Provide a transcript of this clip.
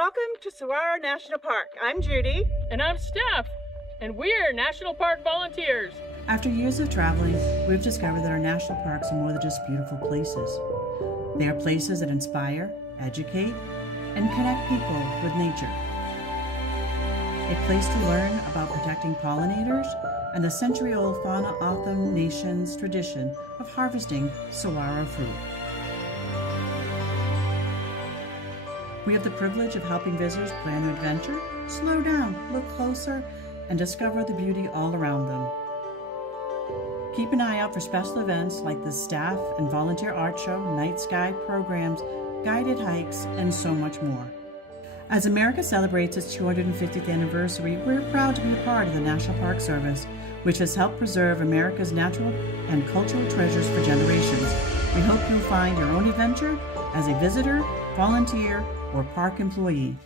Welcome to Saguaro National Park. I'm Judy. And I'm Steph, and we're National Park volunteers. After years of traveling, we've discovered that our national parks are more than just beautiful places. They are places that inspire, educate, and connect people with nature. A place to learn about protecting pollinators and the century-old Fauna Autumn Nation's tradition of harvesting saguaro fruit. We have the privilege of helping visitors plan their adventure, slow down, look closer, and discover the beauty all around them. Keep an eye out for special events like the staff and volunteer art show, night sky programs, guided hikes, and so much more. As America celebrates its 250th anniversary, we're proud to be a part of the National Park Service, which has helped preserve America's natural and cultural treasures for generations. We hope you'll find your own adventure as a visitor, volunteer, or park employee.